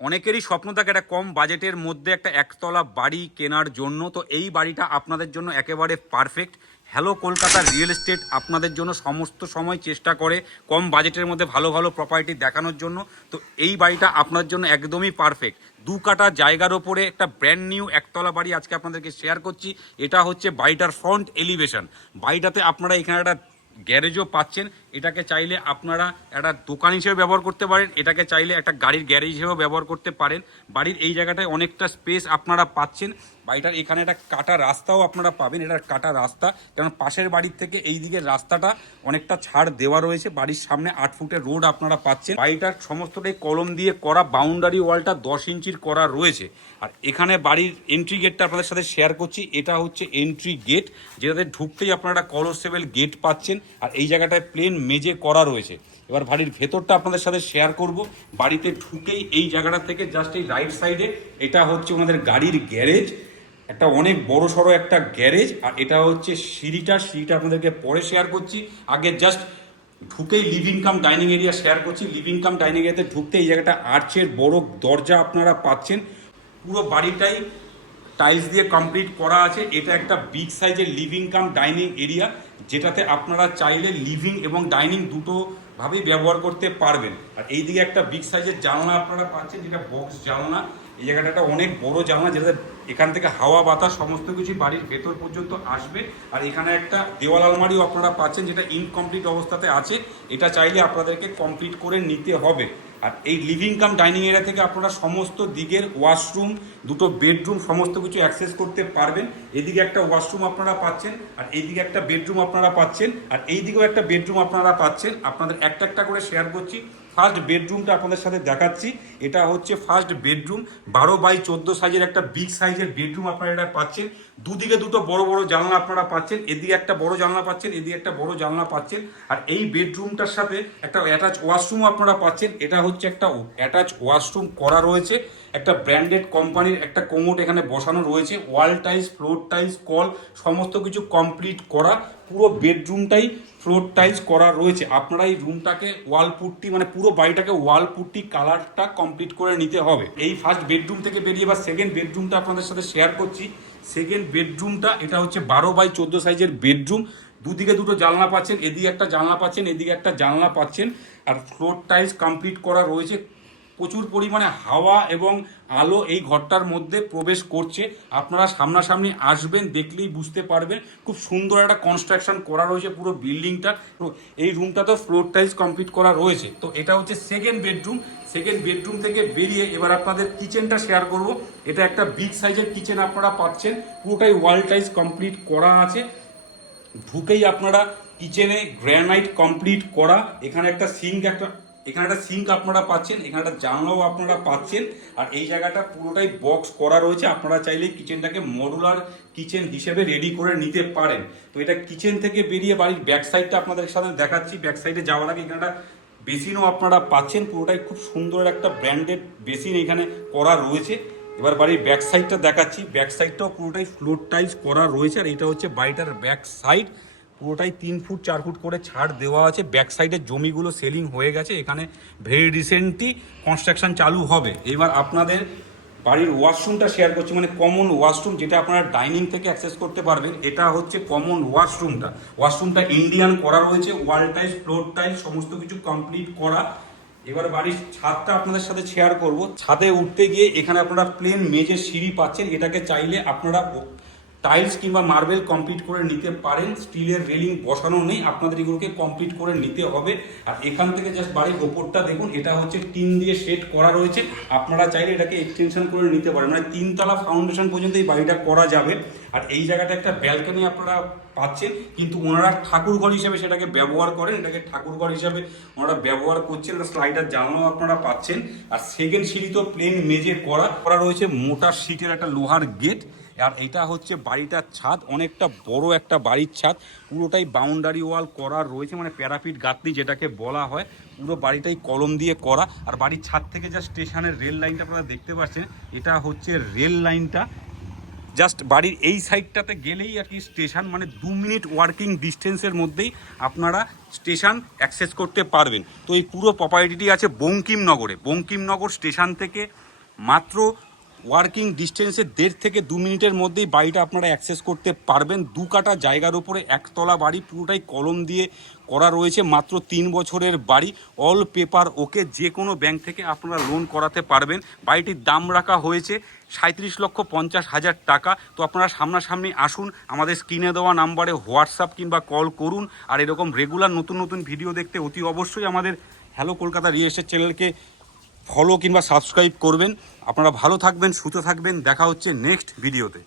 অনেকেরই স্বপ্ন থাকে একটা কম বাজেটের মধ্যে একটা একতলা বাড়ি কেনার জন্য। তো এই বাড়িটা আপনাদের জন্য একেবারে perfect. Hello Kolkata real estate আপনাদের জন্য সমস্ত সময় চেষ্টা করে কম বাজেটের মধ্যে ভালো ভালো প্রপার্টি দেখানোর জন্য। তো এই বাড়িটা আপনার জন্য একদমই পারফেক্ট। 2 কাঠা জায়গার ওপরে একটা ব্র্যান্ড নিউ একতলা বাড়ি আজকে আপনাদেরকে শেয়ার করছি। এটা হচ্ছে বাড়িটার ফ্রন্ট এলিভেশন। বাড়িটাতে আপনারা এখানে একটা গ্যারেজও পাচ্ছেন। এটাকে চাইলে আপনারা একটা দোকান হিসেবে ব্যবহার করতে পারেন, এটাকে চাইলে একটা গাড়ির গ্যারেজ হিসেবেও ব্যবহার করতে পারেন। বাড়ির এই জায়গাটায় অনেকটা স্পেস আপনারা পাচ্ছেন। বাড়িটার এখানে একটা কাটা রাস্তাও আপনারা পাবেন, এটা কাটা রাস্তা, কারণ পাশের বাড়ির থেকে এই দিকের রাস্তাটা অনেকটা ছাড় দেওয়া রয়েছে। বাড়ির সামনে 8 ফুটের রোড আপনারা পাচ্ছেন। বাড়িটার সমস্তটাই কলম দিয়ে করা, বাউন্ডারি ওয়ালটা 10 ইঞ্চির করা রয়েছে। আর এখানে বাড়ির এন্ট্রি গেটটা আপনাদের সাথে শেয়ার করছি। এটা হচ্ছে এন্ট্রি গেট, যেটাতে ঢুকতেই আপনারা কলসেবল গেট পাচ্ছেন। আর এই জায়গাটায় প্লেন মেজে করা রয়েছে। এবার বাড়ির ভেতরটা আপনাদের সাথে শেয়ার করব। বাড়িতে ঢুকেই এই জায়গাটা থেকে জাস্ট এই রাইট সাইডে এটা হচ্ছে আমাদের গাড়ির গ্যারেজ, একটা অনেক বড় সড়ো একটা গ্যারেজ। আর এটা হচ্ছে সিঁড়িটা আপনাদেরকে পরে শেয়ার করছি। আগে জাস্ট ঢুকেই living cum dining area share করছি। লিভিং কাম ডাইনিং এরিয়াতে ঢুকতে এই জায়গাটা আর্চের বড় দরজা আপনারা পাচ্ছেন। পুরো বাড়িটাই টাইলস দিয়ে কমপ্লিট করা আছে। এটা একটা বিগ সাইজের লিভিং কাম ডাইনিং এরিয়া, যেটাতে আপনারা চাইলে লিভিং এবং ডাইনিং দুটোভাবেই ব্যবহার করতে পারবেন। আর এইদিকে একটা বিগ সাইজের জানলা আপনারা পাচ্ছেন, যেটা বক্স জানলা। এই জায়গাটা একটা অনেক বড় জানলা, যেটাতে এখান থেকে হাওয়া বাতাস সমস্ত কিছু বাড়ির ভেতর পর্যন্ত আসবে। আর এখানে একটা দেওয়াল আলমারিও আপনারা পাচ্ছেন, যেটা ইনকমপ্লিট অবস্থাতে আছে। এটা চাইলে আপনাদেরকে কমপ্লিট করে নিতে হবে। আর এই লিভিং কাম ডাইনিং এরিয়া থেকে আপনারা সমস্ত দিকের ওয়াশরুম, দুটো বেডরুম সমস্ত কিছু অ্যাক্সেস করতে পারবেন। এদিকে একটা ওয়াশরুম আপনারা পাচ্ছেন, আর এইদিকে একটা বেডরুম আপনারা পাচ্ছেন, আর এইদিকেও একটা বেডরুম আপনারা পাচ্ছেন। আপনাদের একটা একটা করে শেয়ার করছি। ফার্স্ট বেডরুমটা আপনাদের সাথে দেখাচ্ছি। এটা হচ্ছে ফার্স্ট বেডরুম, 12x14 সাইজের একটা বিগ সাইজের বেডরুম আপনারা এটা পাচ্ছেন। দুদিকে দুটো বড় বড় জানলা আপনারা পাচ্ছেন। এদিকে একটা বড় জানলা পাচ্ছেন, এদিকে একটা বড় জানলা পাচ্ছেন। আর এই বেডরুমটার সাথে একটা অ্যাটাচ ওয়াশরুম আপনারা পাচ্ছেন। এটা হচ্ছে একটা অ্যাটাচ ওয়াশরুম করা রয়েছে। একটা ব্র্যান্ডেড কোম্পানির একটা কোমোড এখানে বসানো রয়েছে। Wall tiles, floor tiles, call সমস্ত কিছু কমপ্লিট করা। পুরো বেডরুমটাই ফ্লোর টাইলস করা রয়েছে। আপনারা এই রুমটাকে ওয়াল পুট্টি, মানে পুরো বাড়িটাকে ওয়াল পুট্টি কালারটা কমপ্লিট করে নিতে হবে। এই ফার্স্ট বেডরুম থেকে বেরিয়ে এবার সেকেন্ড বেডরুমটা আপনাদের সাথে শেয়ার করছি। সেকেন্ড বেডরুমটা এটা হচ্ছে 12x14 সাইজের বেডরুম। দুদিকে দুটো জানলা পাচ্ছেন, এদিকে একটা জানলা পাচ্ছেন, এদিকে একটা জানলা পাচ্ছেন। আর ফ্লোর টাইলস কমপ্লিট করা রয়েছে। প্রচুর পরিমাণে হাওয়া এবং আলো এই ঘরটার মধ্যে প্রবেশ করছে। আপনারা সামনাসামনি আসবেন, দেখলেই বুঝতে পারবেন। খুব সুন্দর একটা কনস্ট্রাকশন করা রয়েছে পুরো বিল্ডিংটা। এই রুমটা তো ফ্লোর টাইলস কমপ্লিট করা রয়েছে। তো এটা হচ্ছে সেকেন্ড বেডরুম। সেকেন্ড বেডরুম থেকে বেরিয়ে এবার আপনাদের কিচেনটা শেয়ার করব। এটা একটা বিগ সাইজের কিচেন আপনারা পাচ্ছেন, পুরোটাই ওয়াল টাইলস কমপ্লিট করা আছে। ঢুকেই আপনারা কিচেনে গ্র্যানাইট কমপ্লিট করা। এখানে একটা সিঙ্ক আপনারা পাচ্ছেন, এখানে একটা জানলাও আপনারা পাচ্ছেন। আর এই জায়গাটা পুরোটাই বক্স করা রয়েছে। আপনারা চাইলে কিচেনটাকে মডুলার কিচেন হিসেবে রেডি করে নিতে পারেন। তো এটা কিচেন থেকে বেরিয়ে বাড়ির ব্যাক সাইডটা আপনাদের সাথে দেখাচ্ছি। ব্যাক সাইডে যাওয়ার আগে এখানে একটা বেসিনও আপনারা পাচ্ছেন। পুরোটাই খুব সুন্দর একটা ব্র্যান্ডেড বেসিন এখানে করা রয়েছে। এবার বাড়ির ব্যাক সাইডটা দেখাচ্ছি। ব্যাক সাইডটাও পুরোটাই ফ্লোর টাইলস করা রয়েছে। আর এটা হচ্ছে বাড়িটার ব্যাক সাইড। পুরোটাই 3 ফুট 4 ফুট করে ছাড় দেওয়া আছে। ব্যাক সাইডের জমিগুলো সেলিং হয়ে গেছে। এখানে ভেরি রিসেন্টলি কনস্ট্রাকশন চালু হবে। এবার আপনাদের বাড়ির ওয়াশরুমটা শেয়ার করছি, মানে কমন ওয়াশরুম, যেটা আপনারা ডাইনিং থেকে অ্যাক্সেস করতে পারবেন। এটা হচ্ছে কমন ওয়াশরুমটা। ওয়াশরুমটা ইন্ডিয়ান করা রয়েছে, ওয়াল টাইলস, ফ্লোর টাইলস সমস্ত কিছু কমপ্লিট করা। এবার বাড়ির ছাদটা আপনাদের সাথে শেয়ার করব। ছাদে উঠতে গিয়ে এখানে আপনারা প্লেন মেজের সিঁড়ি পাচ্ছেন। এটাকে চাইলে আপনারা টাইলস কিংবা মার্বেল কমপ্লিট করে নিতে পারেন। স্টিলের রেলিং বসানো নেই, আপনাদের এগুলোকে কমপ্লিট করে নিতে হবে। আর এখান থেকে জাস্ট বাড়ির ওপরটা দেখুন, এটা হচ্ছে টিন দিয়ে শেড করা রয়েছে। আপনারা চাইলে এটাকে এক্সটেনশন করে নিতে পারেন, মানে 3 তলা ফাউন্ডেশন পর্যন্ত এই বাড়িটা করা যাবে। আর এই জায়গাটা একটা ব্যালকনি আপনারা পাচ্ছেন, কিন্তু ওনারা ঠাকুরঘর হিসেবে সেটাকে ব্যবহার করেন। এটাকে ঠাকুরঘর হিসেবে ওনারা ব্যবহার করছেন। স্লাইডার জানলাও আপনারা পাচ্ছেন। আর সেকেন্ড সিঁড়ি তো প্লেন মেজে করা রয়েছে, মোটা শীটের একটা লোহার গেট। আর এটা হচ্ছে বাড়িটার ছাদ, অনেকটা বড় একটা বাড়ির ছাদ। পুরোটাই বাউন্ডারি ওয়াল করা রয়েছে, মানে প্যারাপিট গাঁথনি যেটাকে বলা হয়। পুরো বাড়িটাই কলম দিয়ে করা। আর বাড়ির ছাদ থেকে যা স্টেশনের রেল লাইনটা আপনারা দেখতে পাচ্ছেন, এটা হচ্ছে রেল লাইনটা। জাস্ট বাড়ির এই সাইডটাতে গেলেই আর কি স্টেশন, মানে 2 মিনিট ওয়ার্কিং ডিস্টেন্সের মধ্যেই আপনারা স্টেশন অ্যাক্সেস করতে পারবেন। তো এই পুরো প্রপার্টিটি আছে বঙ্কিমনগরে। বঙ্কিমনগর স্টেশন থেকে মাত্র ওয়ার্কিং ডিস্টেন্সে 1.5 থেকে 2 মিনিটের মধ্যেই বাড়িটা আপনারা অ্যাক্সেস করতে পারবেন। 2 কাঠা জায়গার উপরে একতলা বাড়ি, পুরোটাই কলম দিয়ে করা রয়েছে, মাত্র 3 বছরের বাড়ি, অল পেপার ওকে, যে কোনো ব্যাংক থেকে আপনারা লোন করাতে পারবেন। বাড়িটির দাম রাখা হয়েছে 37,50,000 টাকা। তো আপনারা সামনাসামনি আসুন, আমাদের স্ক্রিনে দেওয়া নাম্বারে হোয়াটসঅ্যাপ কিংবা কল করুন। আর এরকম রেগুলার নতুন নতুন ভিডিও দেখতে অতি অবশ্যই আমাদের হ্যালো কলকাতা রিয়েল এস্টেট চ্যানেলকে ফলো কিংবা সাবস্ক্রাইব করবেন। আপনারা ভালো থাকবেন, সুস্থ থাকবেন, দেখা হচ্ছে নেক্সট ভিডিওতে।